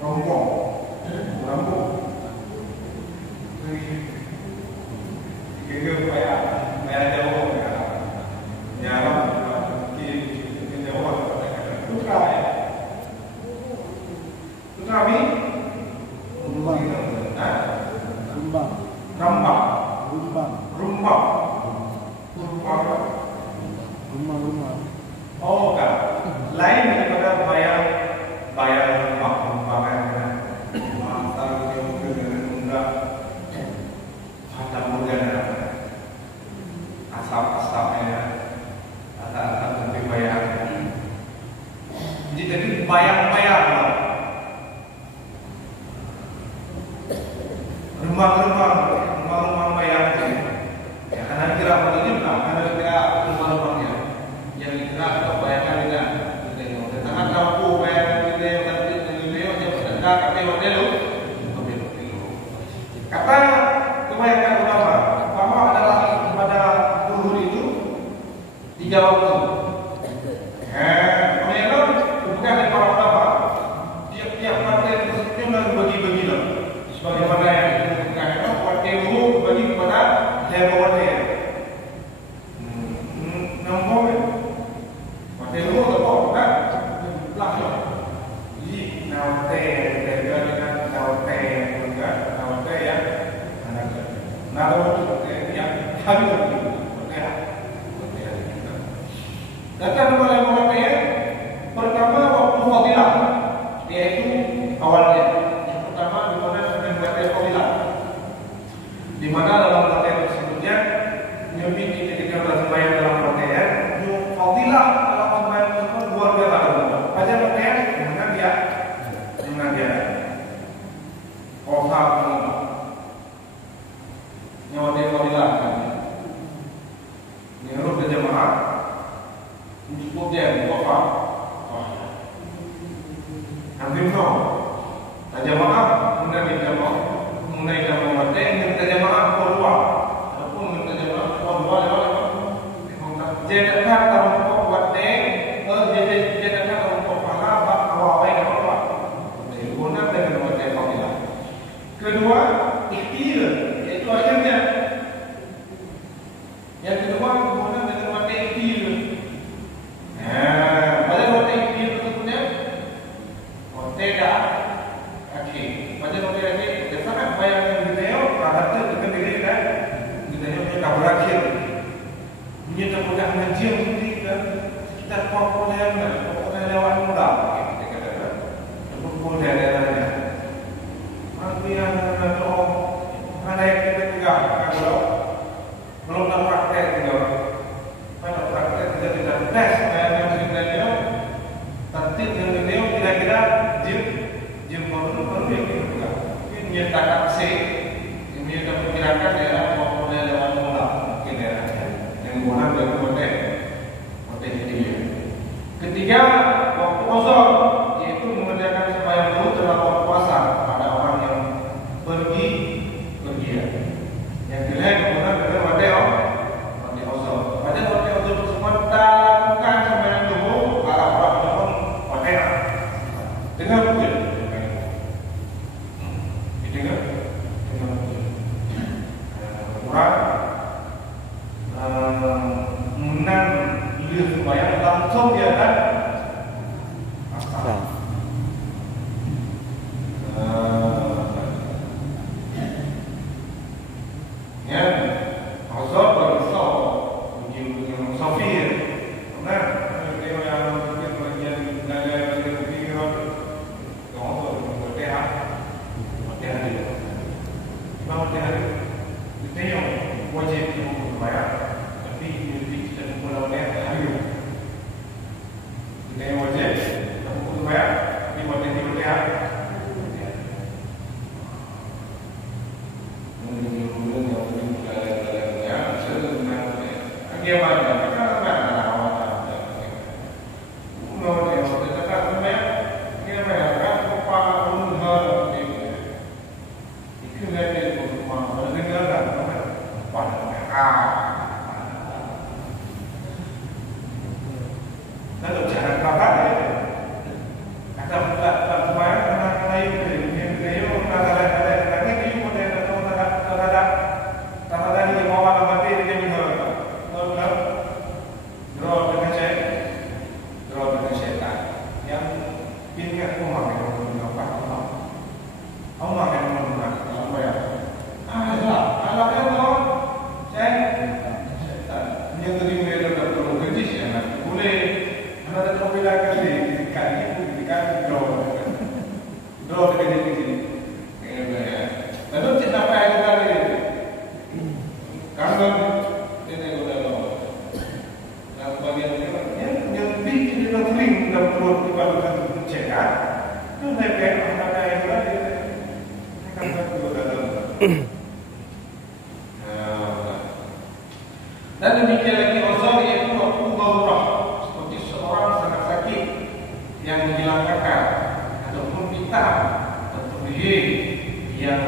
rompong, rompong. Kira bayar jauh, nyaram, kira jauh. Putra ya, putra ni, Rumbang. Rumbang. Rambang, Rumbang. rumbang, rumbang. Rumah-rumah. Oh kan, lain daripada bayar rumah kan. Masa dia mungkin enggak ada modalnya, asap-asapnya, asap lebih bayar. Jadi bayar lah. Rumah bayar. Ya, karena kira ini bukan, karena kira rumah-rumahnya. Yang kita bayarkan dengan tangan kampung bayar kita yang kata hotel kata kebanyakan ulama bahwa adalah kepada zuhur itu 3 waktu. Memang bukan dari para ulama tiap-tiap partai itu memang bagi-bagi lah. Sebagaimana yang disebutkan partai zuhur bagi kepada level Datang kepada Muhammadiyah pertama waktu fadilah, yaitu awalnya. Yang pertama di mana dengan latihan fadilah, di mana dalam latihan tersebutnya nyubi ketika bersembahyang dalam latihan, fadilah dalam sembahyang tersebut luar biasa. Pada latihan dengan dia kosa nyawa dia fadilah. Ini harus berjamaah. Cukup dia apa? Hampir kau. Tajamaah, kemudian dijamaah, mulai jamaah mati, kemudian tajamaah kedua, ataupun kemudian tajamaah kedua lewat. Jadi kata untuk mati, jadi kata untuk pahala awal baik apa? Guna dengan mati fadilah. Kedua, ikhtiar, itu ajarnya. Yang kedua, guna dengan mati ikhtiar. Pada waktu ini tentunya tidak kaki. Pada waktu ini sangat banyak yang video ada tu diri kan, video punya berakhir. Dia tak boleh menjiam diri kan, kita populer lewat mudah. Kita katakan, populer lewatnya. Aku yang tu ada yang kita tinggal, kalau belum nak praktek tinggal, pada praktek kita tidak tes. Tertib dengan video kira-kira jam baru yang kita buka. Ini tak C, ini kita perkirakan daerah populer lewat mula, mungkin daerahnya yang guna dari hotel ini. Ketiga, waktu kosong, yaitu mengerjakan sembahyang dulu dalam waktu puasa pada orang yang pergi ya. Yang kedua, kemudian dengan hotel kosong. Pada hotel tersebut tak lakukan sembahyang dulu dengan mungkin dengan kurang menang lihat sembahyang langsung dia kan ya asal berisau mungkin sofir benar tengok yang mungkin bagian nilai wajib membayar, tapi kita melakukan hari. Kita wajib membayar, tapi wajib dibayar. Lalu jangan kabar ya. Ada buka kemarin karena lain Kalau kita di sini. Lalu kenapa yang kita lihat? Kalau ini udah lama. Yang bagian yang bikin kita sering dalam perut kita bukan cekat. Itu naik apa yang tadi? Kan satu dalam. Dan demikian lagi uzur yaitu waktu darurat, seperti seorang sangat sakit yang menghilang akal ataupun kita atau dia yang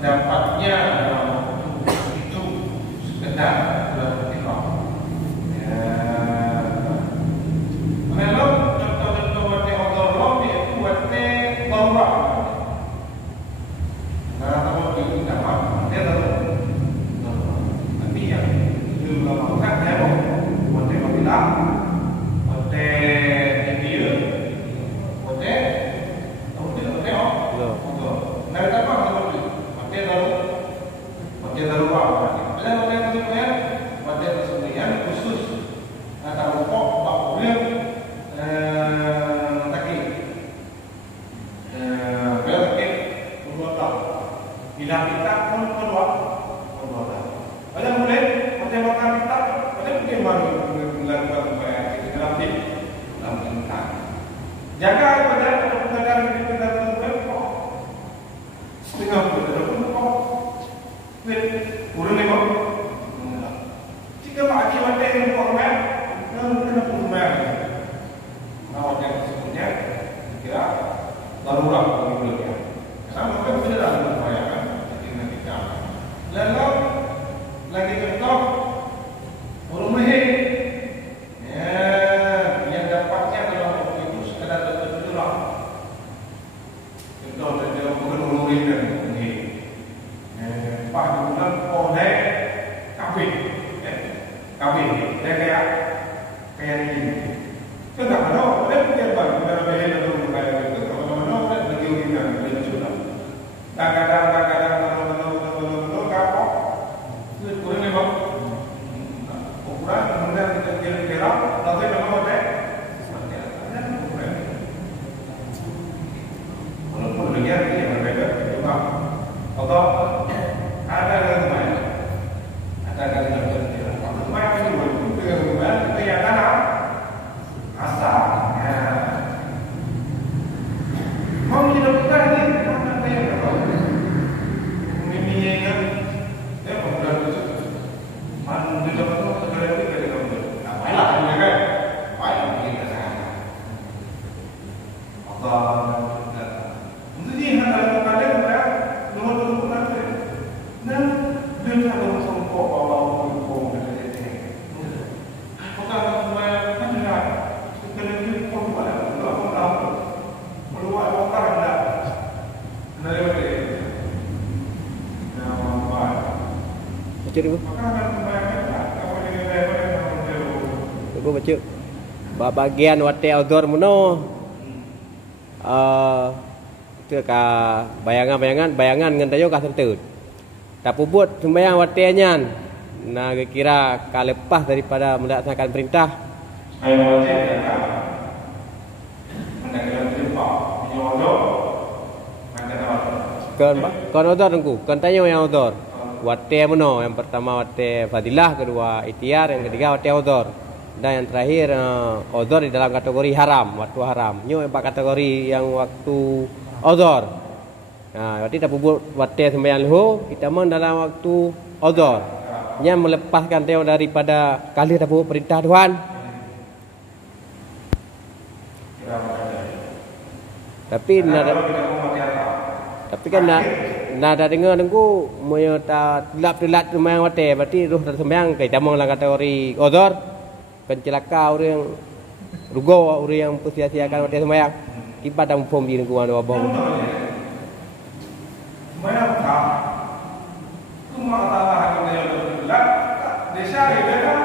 dapatnya dalam waktu itu sekedar dalam waktu. Lalu contoh-contoh waktu uzur yaitu waktu darurat. Karena tahu itu dapat dia darurat. Yang melakukan heboh, hotel mobilah, hotel India, hotel dari apa hotel darurat. Bila hotel tersebut, hotel tersebut khusus atau rokok, bakul, takik, bila takik, berbuat, bila kita pun berbuat. Ada boleh macam makan kita, ada boleh malu melakukan upaya dalam tim, dalam tempat. Jaga pada pengadaan di pengadaan berkok. Setengah berkok berkok. Kurang lima. Jika bagi mata yang berkok, kena kurang. Awak yang sebutnya kira darurat begitunya. Sama kan tidak ada upaya kan? Jadi nanti kita. Lalu lagi contoh burung mehik yang dapatnya dalam waktu itu sekadar tertulang. Contoh dalam bukan burung mehik bulan oleh kambing dia kayak ini. Itu tak ada, dia punya baru dalam mehik atau burung kayak itu. Kalau mana orang lagi ujian dia sudah. Kadang-kadang kapok. Kurang ni bang, ukuran kemudian kita kira-kira, lalu nama hotel, walaupun demikian yang berbeda juga. Atau ada dengan kira-kira. Rumah itu dengan rumah kita yang tanam, asal. Mau kita buka ni, mana yang berapa? Miminya kan. Man di dalam tu segala itu dari kamu. Apalah ini kan? Apa yang kita sana? Allah. Untuk ini hendak kalian mereka nomor nanti. Dan dia tak sanggup bawa uang dari sini. Maka semua kan tidak. Sekali itu pun pada belum tahu. Belum ada orang dah. Dari mana? Nama Baca dulu. Aku baca. Bahagian hotel outdoor mono. Itu ka bayangan ngan tayo ka sentut. Tak puput sembahyang hotelnya. Nah kira ka lepas daripada melaksanakan perintah. Ayo hotel ya. Mendagang jumpa nyodo. Kon outdoor tengku. Kon tayo yang outdoor. Hotel mono, yang pertama hotel Fadilah, kedua Ikhtiar, yang ketiga hotel outdoor. Dan yang terakhir outdoor di dalam kategori haram, waktu haram. Nyo empat kategori yang waktu outdoor. Nah, berarti tak buat hotel sembahyang luhur, kita mon dalam waktu outdoor. Nya melepaskan dia daripada kali tak buat perintah Tuhan. Tapi kan nak dah dengar tengku moyo tak telap sembahyang hotel, berarti roh sembahyang kita mon dalam kategori outdoor. Pencelaka orang yang rugo, orang yang sia-siakan hotel sembahyang. Kita dah form di lingkungan wabah. Sembahyang tak. Cuma Allah yang berdoa, desa itu kan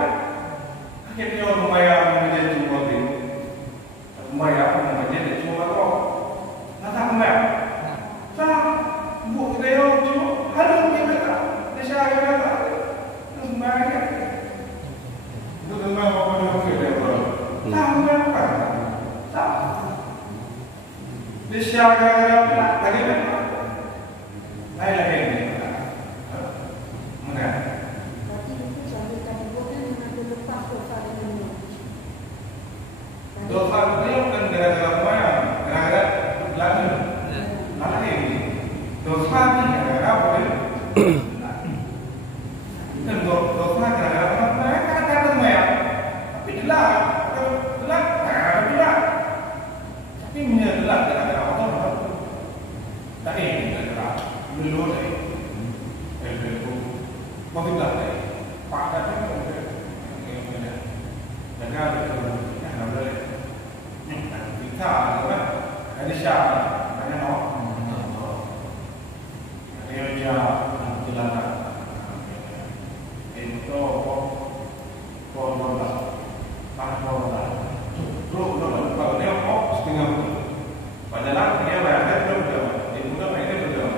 akhirnya sembahyang menjadi cuma itu. Sembahyang menjadi cuma itu. Nada sembahyang. Sah, buat kita yang cuma ada kita tak. Desa itu kan sembahyang. Itu semua apa yang kita buat. Tak sembahyang kan? Tak. Desa Syah gara-gara lagi kan? Lain lagi ni. Mana? Tapi itu sampai kategori dengan lepas dosa ini. Dosa dia bukan gara-gara apa ya? Gara-gara lagi. Lagi ni. Dosa ni gara-gara apa dia? Bukan dosa gara-gara apa? Kata-kata semua. Tapi jelas. Jelas. Jelas. Tapi punya jelas gara-gara apa? Tak ini gara-gara dulu ni. Makin lah ni. Pak dah tu. Jangan itu. Jangan boleh. Kita apa? Ada Syah. Ada no. Dia dia jalan. Itu korban. Korban. Terus kalau dia kok setengah. Padahal dia bayar belum dia. Dia sudah bayar belum.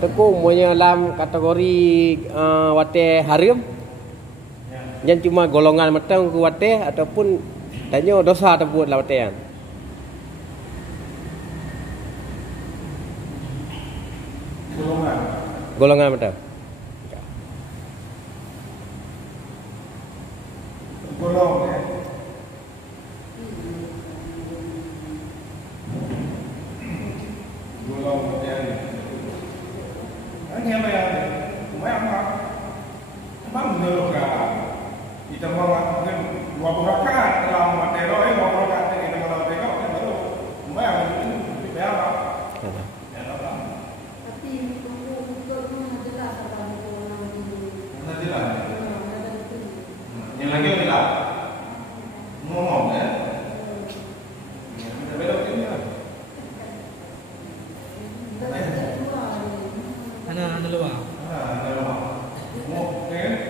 Teku umumnya dalam kategori wate haram. Yang cuma golongan matang ke wate ataupun tanya dosa tersebut lah watean. Golongan matang. Golongan. Golong dia ni. Ini apa yang? Apa? Abang menurut kita mau mungkin 2 rakaat dalam materi 2 rakaat kita kalau tengok kan baru. Apa itu apa? Ya apa? Tapi untuk jelas apa itu. Nanti lah. Yang lagi bilang ngomong ya. Kita belok ini lah. Ada Ana luar. Ada luar. Mau kan?